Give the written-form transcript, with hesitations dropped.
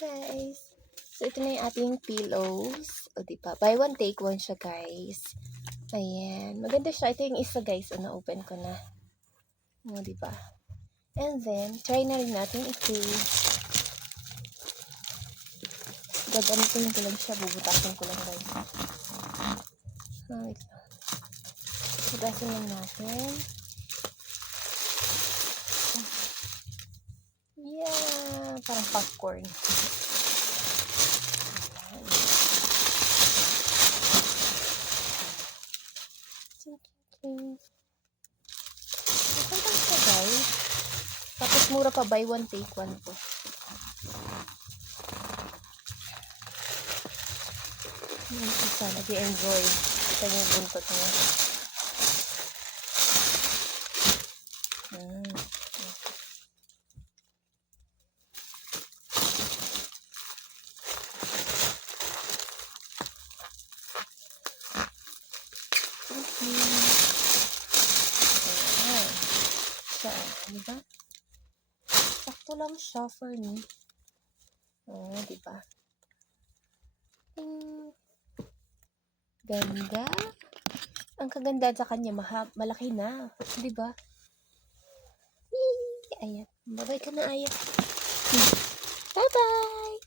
guys. So, ito na yung ating pillows. O, diba? Buy one, take one siya, guys. Ayan. Maganda siya. Ito yung isa, guys. O, na-open ko na. O, diba? And then, try na rin natin ito. Gagamitin ko lang siya. Bubutasin ko lang, guys. Wait lang. Butasin lang natin. Yeah! Parang popcorn. Ito lang siya, guys. Tapos mura pa, buy one, take one po. Yung isa, nag-i-enjoy. Ito yung buntot niya. Ayan. Siya, diba? Sakto lang siya for me. Oo, diba? Ganda. Ang kaganda sa kanya, malaki na. Diba? Ayan. Bye-bye ka na, Aya. Bye-bye!